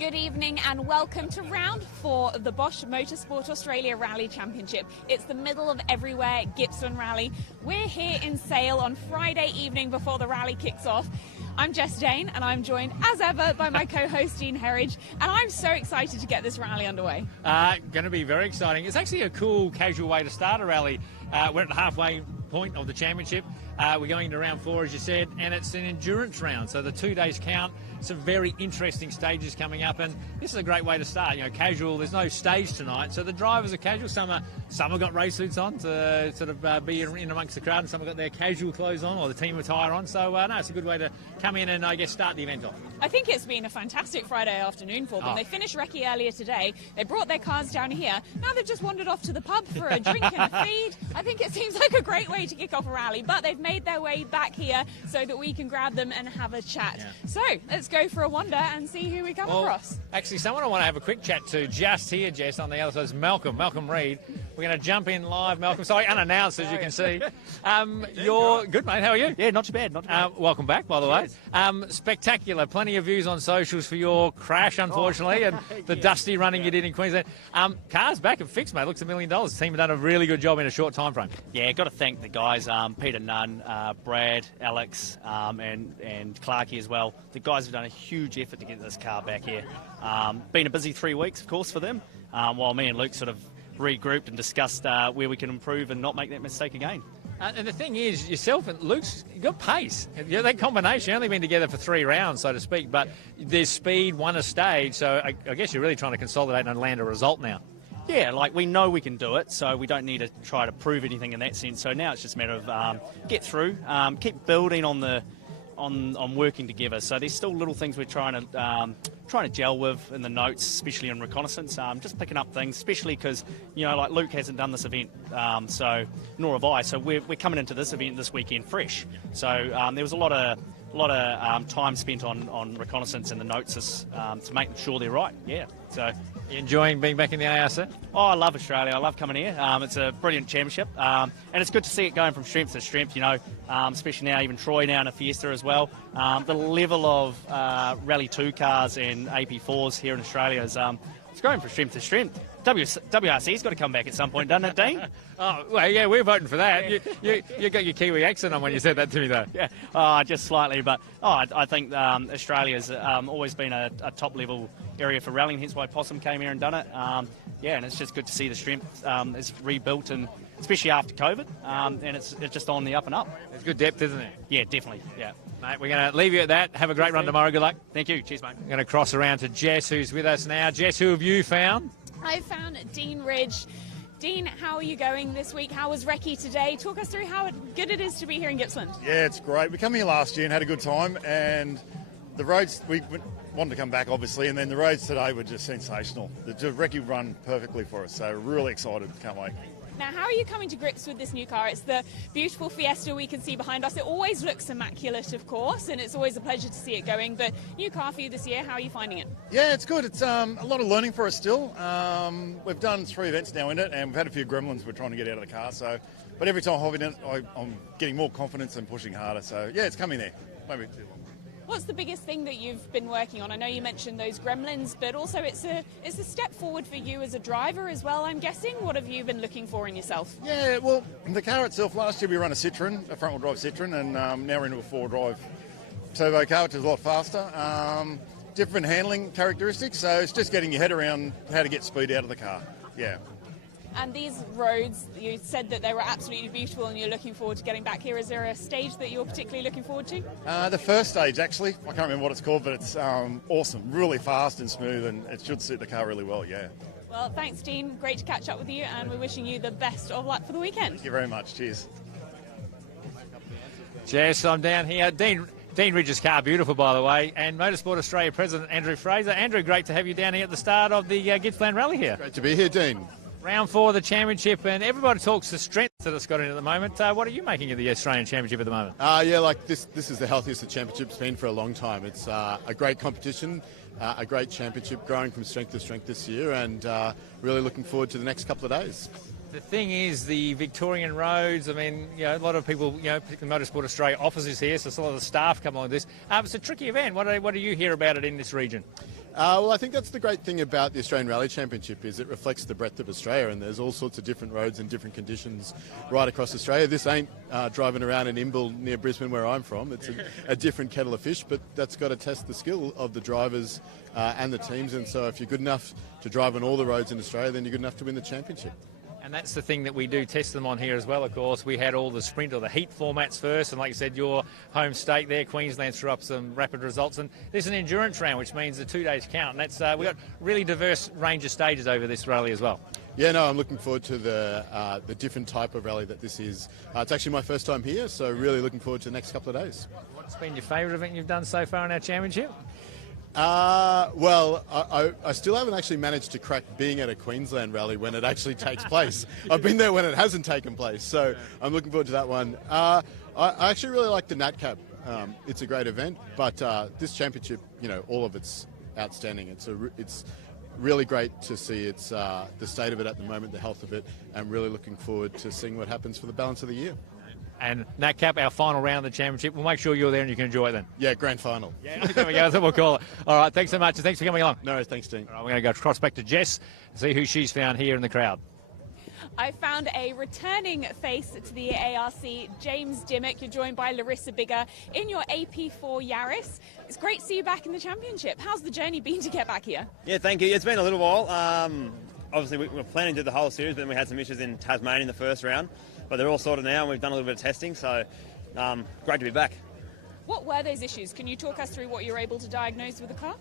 Good evening and welcome to round 4 of the Bosch Motorsport Australia Rally Championship. It's the middle of everywhere Gippsland Rally. We're here in Sale on Friday evening before the rally kicks off. I'm Jess Dane and I'm joined as ever by my co-host Dean Herridge, and I'm so excited to get this rally underway. Going to be very exciting. It's actually a cool casual way to start a rally. We're at the halfway point of the championship. We're going into round 4, as you said, and it's an endurance round, so the 2 days count. Some very interesting stages coming up, and this is a great way to start. You know, casual. There's no stage tonight, so the drivers are casual. Some have got race suits on to sort of be in amongst the crowd, and some have got their casual clothes on or the team attire on. So no, it's a good way to come in and I guess start the event off. I think it's been a fantastic Friday afternoon for them. They finished recce earlier today. They brought their cars down here. Now they've just wandered off to the pub for a drink and a feed. I think it seems like a great way to kick off a rally, but they've made their way back here so that we can grab them and have a chat. Yeah. So let's go for a wander and see who we come across. Actually, someone I want to have a quick chat to just here, Jess, on the other side is Malcolm Reed. We're going to jump in live, Malcolm. Sorry, unannounced, as you can see. You're good, mate. How are you? Yeah, not too bad. Welcome back, by the way. Spectacular. Plenty of views on socials for your crash, unfortunately, and the dusty running you did in Queensland. Car's back and fixed, mate. Looks $1 million. The team have done a really good job in a short time frame. Yeah, got to thank the guys, Peter Nunn, Brad, Alex, and Clarkey as well. The guys have done a huge effort to get this car back here. Been a busy 3 weeks, of course, for them, while me and Luke sort of regrouped and discussed where we can improve and not make that mistake again. And the thing is, yourself and Luke's got pace. You know, that combination, only been together for 3 rounds, so to speak, but there's speed, won a stage, so I guess you're really trying to consolidate and land a result now. Yeah, like we know we can do it, so we don't need to try to prove anything in that sense. So now it's just a matter of get through, keep building on working together. So there's still little things we're trying to gel with in the notes, especially in reconnaissance. Just picking up things, especially because, you know, like Luke hasn't done this event, so nor have I. So we're coming into this event this weekend fresh. So there was a lot of time spent on reconnaissance and the notes to make sure they're right. Yeah. So. You enjoying being back in the ARC? Oh, I love Australia. I love coming here. It's a brilliant championship, and it's good to see it going from strength to strength. You know, especially now, even Troy now in a Fiesta as well. The level of Rally 2 cars and AP4s here in Australia is it's going from strength to strength. WRC's got to come back at some point, doesn't it, Dean? Oh, well, yeah, we're voting for that. You got your Kiwi accent on when you said that to me, though. Yeah, just slightly, but I think Australia's always been a top-level area for rallying, hence why Possum came here and done it. Yeah, and it's just good to see the strength is rebuilt, and especially after COVID, and it's just on the up and up. It's good depth, isn't it? Yeah, definitely, yeah. Mate, we're going to leave you at that. Have a great run tomorrow. Good luck. Thank you. Cheers, mate. We're going to cross around to Jess, who's with us now. Jess, who have you found? I found Dean Ridge. Dean, how are you going this week? How was recce today? Talk us through how good it is to be here in Gippsland. Yeah, it's great. We came here last year and had a good time, and the roads, we wanted to come back, obviously, and then the roads today were just sensational. The recce run perfectly for us, so really excited. Can't wait. Now, how are you coming to grips with this new car? It's the beautiful Fiesta we can see behind us. It always looks immaculate, of course, and it's always a pleasure to see it going. But new car for you this year, how are you finding it? Yeah, it's good. It's a lot of learning for us still. We've done 3 events now in it, and we've had a few gremlins we're trying to get out of the car. So, but every time I'm in it, I'm getting more confidence and pushing harder. So, yeah, it's coming there. Maybe too long. What's the biggest thing that you've been working on? I know you mentioned those gremlins, but also it's a step forward for you as a driver as well, I'm guessing. What have you been looking for in yourself? Yeah, well, the car itself, last year we ran a Citroen, a front-wheel drive Citroen, and now we're into a 4-wheel drive turbo car, which is a lot faster. Different handling characteristics, so it's just getting your head around how to get speed out of the car. Yeah. And these roads, you said that they were absolutely beautiful and you're looking forward to getting back here. Is there a stage that you're particularly looking forward to? The first stage, actually. I can't remember what it's called, but it's awesome. Really fast and smooth, and it should suit the car really well, yeah. Well, thanks, Dean. Great to catch up with you, and we're wishing you the best of luck for the weekend. Thank you very much. Cheers. Jess, I'm down here. Dean Ridge's car, beautiful, by the way, and Motorsport Australia President Andrew Fraser. Andrew, great to have you down here at the start of the Gippsland Rally here. Great to be here, Dean. Round 4 of the championship, and everybody talks the strength that it's got in at the moment. What are you making of the Australian Championship at the moment? Yeah, like this is the healthiest the championship's been for a long time. It's a great competition, a great championship, growing from strength to strength this year, and really looking forward to the next couple of days. The thing is, the Victorian roads, I mean, you know, a lot of people, you know, particularly Motorsport Australia officers here, so a lot of the staff come on with this. It's a tricky event. What do you hear about it in this region? Well, I think that's the great thing about the Australian Rally Championship is it reflects the breadth of Australia, and there's all sorts of different roads and different conditions right across Australia. This ain't driving around in Imbil near Brisbane where I'm from. It's a different kettle of fish, but that's got to test the skill of the drivers and the teams, and so if you're good enough to drive on all the roads in Australia, then you're good enough to win the championship. And that's the thing that we do test them on here as well, of course. We had all the sprint or the heat formats first, and like you said, your home state there, Queensland, threw up some rapid results. And there's an endurance round, which means the 2 days count. And that's we've got really diverse range of stages over this rally as well. Yeah, no, I'm looking forward to the different type of rally that this is. It's actually my first time here, so really looking forward to the next couple of days. What's been your favourite event you've done so far in our championship? Well, I still haven't actually managed to crack being at a Queensland rally when it actually takes place. I've been there when it hasn't taken place, so I'm looking forward to that one. I actually really like the Nat Cab. It's a great event, but this championship, all of it's outstanding. It's really great to see the state of it at the moment, the health of it, and really looking forward to seeing what happens for the balance of the year. And Nat Cap, our final round of the championship. We'll make sure you're there and you can enjoy it then. Yeah, grand final. Yeah, there we go. That's what we'll call it. All right, thanks so much, and thanks for coming along. No, thanks, Dean. All right, we're going to go cross back to Jess and see who she's found here in the crowd. I found a returning face to the ARC, James Dimick. You're joined by Larissa Bigger in your AP4 Yaris. It's great to see you back in the championship. How's the journey been to get back here? Yeah, thank you. It's been a little while. Obviously, we were planning to do the whole series, but then we had some issues in Tasmania in the first round. But they're all sorted now, and we've done a little bit of testing, so great to be back. What were those issues? Can you talk us through what you were able to diagnose with the car?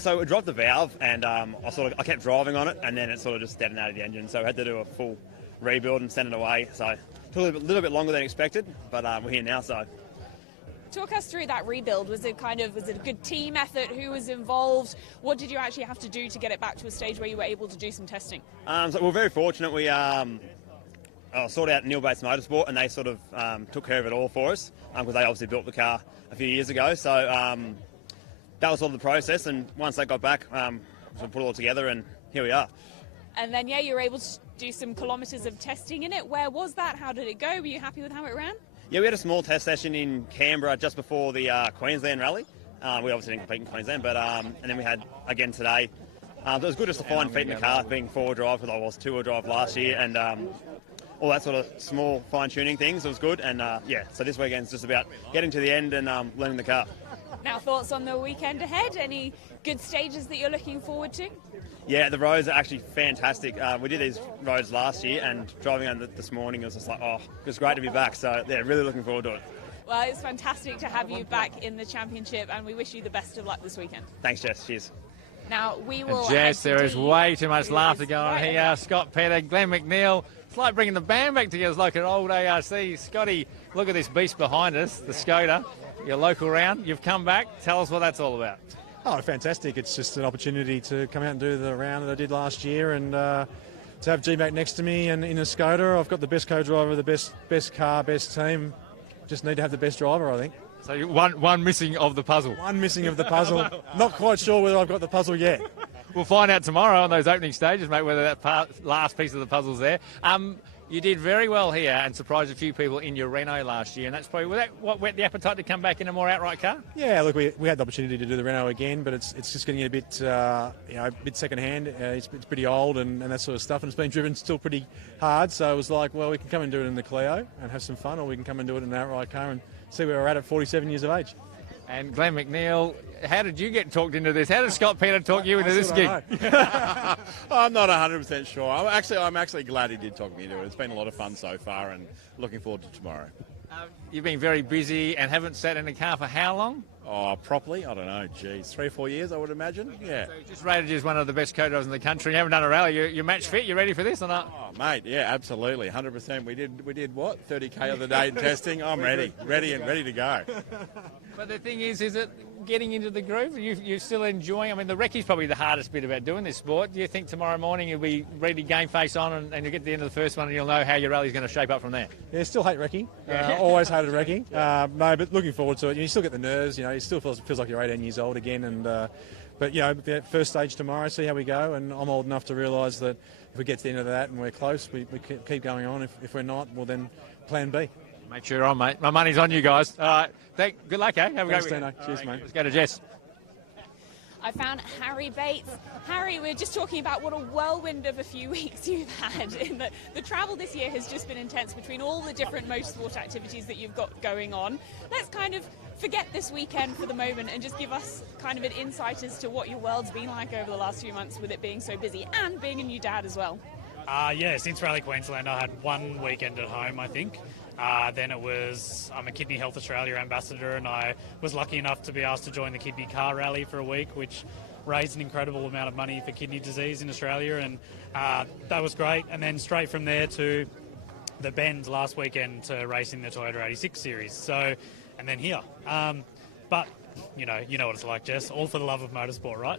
So we dropped the valve, and I kept driving on it, and then it sort of just detonated the engine. So we had to do a full rebuild and send it away. So it took a little bit longer than expected, but we're here now. So talk us through that rebuild. Was it a good team effort? Who was involved? What did you actually have to do to get it back to a stage where you were able to do some testing? So we're very fortunate. We sorted out Neil Bates Motorsport, and they sort of took care of it all for us because they obviously built the car a few years ago. So that was sort of the process, and once they got back, we put it all together, and here we are. And then, you were able to do some kilometres of testing in it. Where was that? How did it go? Were you happy with how it ran? Yeah, we had a small test session in Canberra just before the Queensland rally. We obviously didn't compete in Queensland, but and then we had again today. It was good just to find feet in the car, being four-wheel drive, because I was two-wheel drive last year, and all that sort of small fine-tuning things. It was good, and so this weekend's just about getting to the end and learning the car. Now, thoughts on the weekend ahead? Any good stages that you're looking forward to? Yeah, the roads are actually fantastic. We did these roads last year, and driving on this morning, it was just like, it was great to be back. So, yeah, really looking forward to it. Well, it's fantastic to have you back in the championship, and we wish you the best of luck this weekend. Thanks, Jess. Cheers. Now, we will... Jess, there is way too much laughter going on here. Scott Petter, Glenn McNeil. It's like bringing the band back together. It's like an old ARC. Scotty, look at this beast behind us, the Skoda, your local round. You've come back. Tell us what that's all about. Oh, fantastic. It's just an opportunity to come out and do the round that I did last year, and to have G-Mac next to me and in a Skoda. I've got the best co-driver, the best car, best team. Just need to have the best driver, I think. So one missing of the puzzle. One missing of the puzzle. Not quite sure whether I've got the puzzle yet. We'll find out tomorrow on those opening stages, mate, whether that last piece of the puzzle's there. You did very well here and surprised a few people in your Renault last year, and that's probably what whet the appetite to come back in a more outright car? Yeah, look, we had the opportunity to do the Renault again, but it's just getting a bit a bit second-hand. It's pretty old and that sort of stuff, and it's been driven still pretty hard, so it was like, well, we can come and do it in the Clio and have some fun, or we can come and do it in an outright car and see where we're at 47 years of age. And Glenn McNeil, how did you get talked into this? How did Scott Petter talk you into this gig? I'm not 100% sure. I'm actually glad he did talk me into it. It's been a lot of fun so far, and looking forward to tomorrow. You've been very busy and haven't sat in a car for how long? Oh, properly? I don't know. Geez, 3 or 4 years, I would imagine. Yeah. So just rated as one of the best co-drivers in the country. You haven't done a rally. You're match fit. You ready for this or not? Oh, mate, yeah, absolutely, 100%. We did what? 30k the other day in testing. I'm ready to go. But the thing is it getting into the groove? You're still enjoying? I mean, the recce's probably the hardest bit about doing this sport. Do you think tomorrow morning you'll be ready, game face on, and you'll get to the end of the first one and you'll know how your rally's going to shape up from there? Yeah, still hate recce. Always hated recce. No, but looking forward to it. You still get the nerves. It still feels like you're 18 years old again. And but the first stage tomorrow, see how we go. And I'm old enough to realise that if we get to the end of that and we're close, we keep going on. If we're not, well then plan B. Make sure you're on, mate. My money's on you guys. All right. Good luck, eh? Have a great weekend. Cheers, mate. Let's go to Jess. I found Harry Bates. Harry, we're just talking about what a whirlwind of a few weeks you've had. In the travel this year has just been intense between all the different motorsport activities that you've got going on. Let's kind of forget this weekend for the moment and just give us kind of an insight as to what your world's been like over the last few months with it being so busy and being a new dad as well. Yeah, since Rally Queensland I had one weekend at home, I think. Then I'm a Kidney Health Australia ambassador, and I was lucky enough to be asked to join the Kidney Car Rally for a week, which raised an incredible amount of money for kidney disease in Australia, and that was great. And then straight from there to the Bend last weekend to racing the Toyota 86 series. So, and then here. But you know what it's like, Jess. All for the love of motorsport, right?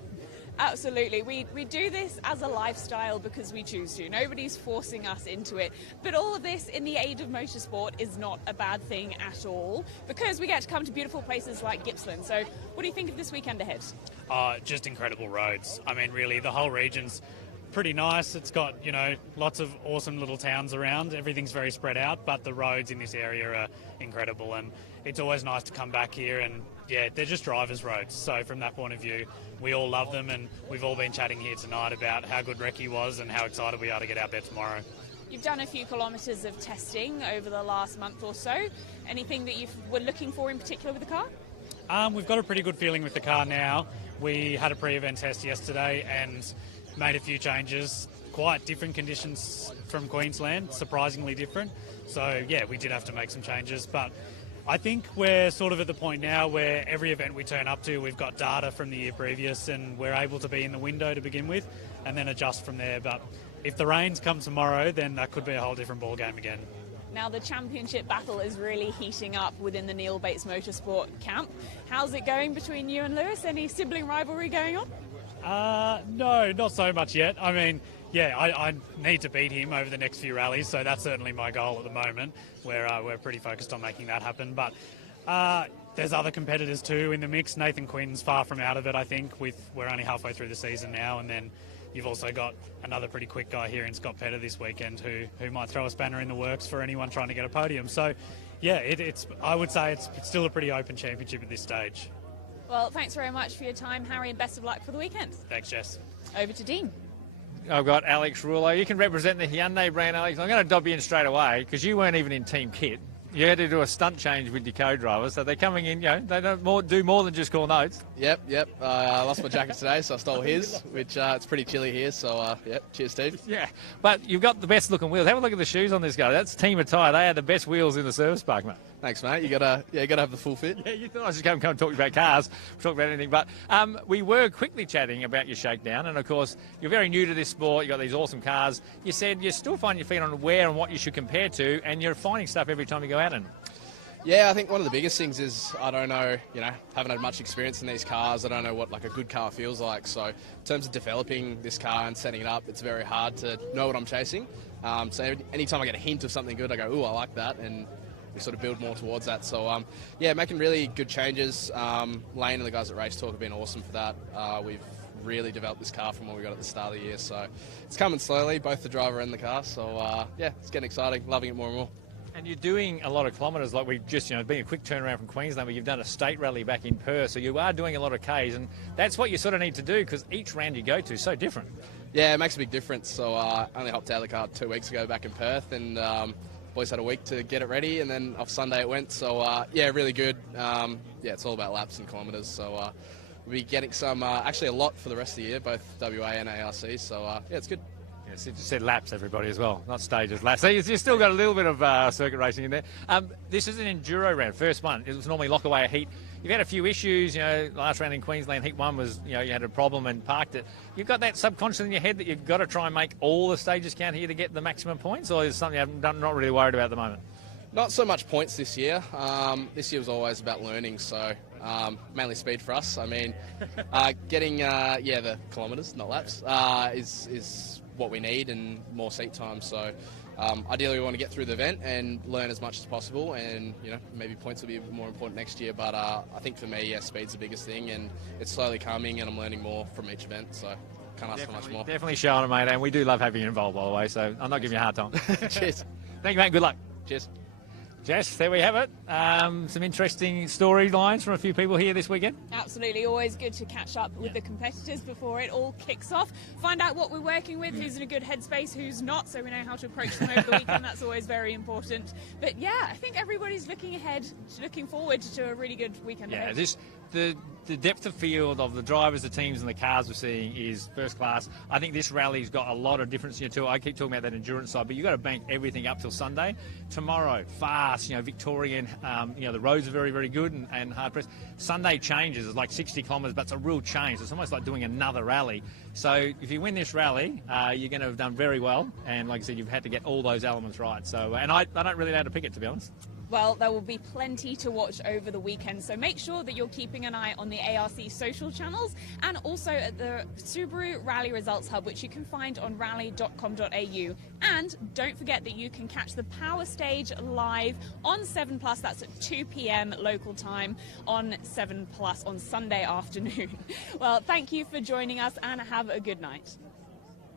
Absolutely. We do this as a lifestyle because we choose to. Nobody's forcing us into it. But all of this in the aid of motorsport is not a bad thing at all because we get to come to beautiful places like Gippsland. So what do you think of this weekend ahead? Just incredible roads. I mean, really, the whole region's pretty nice. It's got, lots of awesome little towns around. Everything's very spread out, but the roads in this area are incredible. And it's always nice to come back here and, yeah, they're just drivers' roads. So from that point of view, we all love them, and we've all been chatting here tonight about how good Recce was and how excited we are to get out there tomorrow. You've done a few kilometres of testing over the last month or so. Anything that you were looking for in particular with the car? We've got a pretty good feeling with the car now. We had a pre-event test yesterday and made a few changes. Quite different conditions from Queensland, surprisingly different. So, yeah, we did have to make some changes, but I think we're sort of at the point now where every event we turn up to, we've got data from the year previous and we're able to be in the window to begin with and then adjust from there. But if the rains come tomorrow, then that could be a whole different ball game again. Now the championship battle is really heating up within the Neil Bates Motorsport camp. How's it going between you and Lewis? Any sibling rivalry going on? No, not so much yet. I mean, yeah, I need to beat him over the next few rallies, so that's certainly my goal at the moment. We're pretty focused on making that happen. But there's other competitors too in the mix. Nathan Quinn's far from out of it, I think. We're only halfway through the season now, and then you've also got another pretty quick guy here in Scott Petter this weekend who might throw a spanner in the works for anyone trying to get a podium. So, yeah, I would say it's still a pretty open championship at this stage. Well, thanks very much for your time, Harry, and best of luck for the weekend. Thanks, Jess. Over to Dean. I've got Alex Rouleau. You can represent the Hyundai brand, Alex. I'm going to dob you in straight away because you weren't even in team kit. You had to do a stunt change with your co-driver, so they're coming in, they don't do more than just call notes. Yep. I lost my jacket today, so I stole his, which it's pretty chilly here, so, cheers, Steve. Yeah, but you've got the best looking wheels. Have a look at the shoes on this guy. That's Team Attire. They are the best wheels in the service park, mate. Thanks, mate. You gotta have the full fit. Yeah, you thought I was just come and talk about cars, talk about anything. But we were quickly chatting about your shakedown, and of course, you're very new to this sport. You've got these awesome cars. You said you still find your feet on where and what you should compare to, and you're finding stuff every time you go out in. Yeah, I think one of the biggest things is I don't know, haven't had much experience in these cars. I don't know what a good car feels like. So in terms of developing this car and setting it up, it's very hard to know what I'm chasing. So anytime I get a hint of something good, I go, ooh, I like that, and we sort of build more towards that. So, making really good changes. Lane and the guys at Race Talk have been awesome for that. We've really developed this car from what we got at the start of the year. So it's coming slowly, both the driver and the car. So, it's getting exciting, loving it more and more. And you're doing a lot of kilometres, like we've just, been a quick turnaround from Queensland, but you've done a state rally back in Perth, so you are doing a lot of Ks, and that's what you sort of need to do because each round you go to is so different. Yeah, it makes a big difference. So I only hopped out of the car 2 weeks ago back in Perth, and boys had a week to get it ready, and then off Sunday it went. So, really good. It's all about laps and kilometres, so we'll be getting some, actually a lot for the rest of the year, both WA and ARC, so it's good. Yes, you said laps, everybody, as well, not stages, laps. So you've still got a little bit of circuit racing in there. This is an enduro round, first one. It was normally lock away a heat. You've had a few issues, last round in Queensland, heat one was, you had a problem and parked it. You've got that subconscious in your head that you've got to try and make all the stages count here to get the maximum points, or is something you're not really worried about at the moment? Not so much points this year. This year was always about learning, so mainly speed for us. I mean, getting, the kilometres, not laps, is what we need and more seat time. So ideally we want to get through the event and learn as much as possible, and maybe points will be more important next year, but I think for me, speed's the biggest thing, and it's slowly coming and I'm learning more from each event, so can't ask for much more. Definitely showing it, mate, and we do love having you involved, by the way, so I'm not giving you a hard time. Cheers. Thank you, mate. Good luck. Cheers. Jess, there we have it. Some interesting storylines from a few people here this weekend. Absolutely, always good to catch up with the competitors before it all kicks off. Find out what we're working with, who's in a good headspace, who's not, so we know how to approach them over the weekend. That's always very important. But yeah, I think everybody's looking forward to a really good weekend ahead. The depth of field of the drivers, the teams and the cars we're seeing is first class. I think this rally's got a lot of difference here too. I keep talking about that endurance side, but you've got to bank everything up till Sunday. Tomorrow, fast, Victorian, the roads are very, very good and hard pressed. Sunday changes, it's like 60 kilometres, but it's a real change. It's almost like doing another rally. So if you win this rally, you're going to have done very well. And like I said, you've had to get all those elements right. So, and I don't really know how to pick it, to be honest. Well, there will be plenty to watch over the weekend, so make sure that you're keeping an eye on the ARC social channels and also at the Subaru Rally Results Hub, which you can find on rally.com.au. And don't forget that you can catch the Power Stage live on 7 Plus. That's at 2 p.m. local time on 7 Plus on Sunday afternoon. Well, thank you for joining us and have a good night.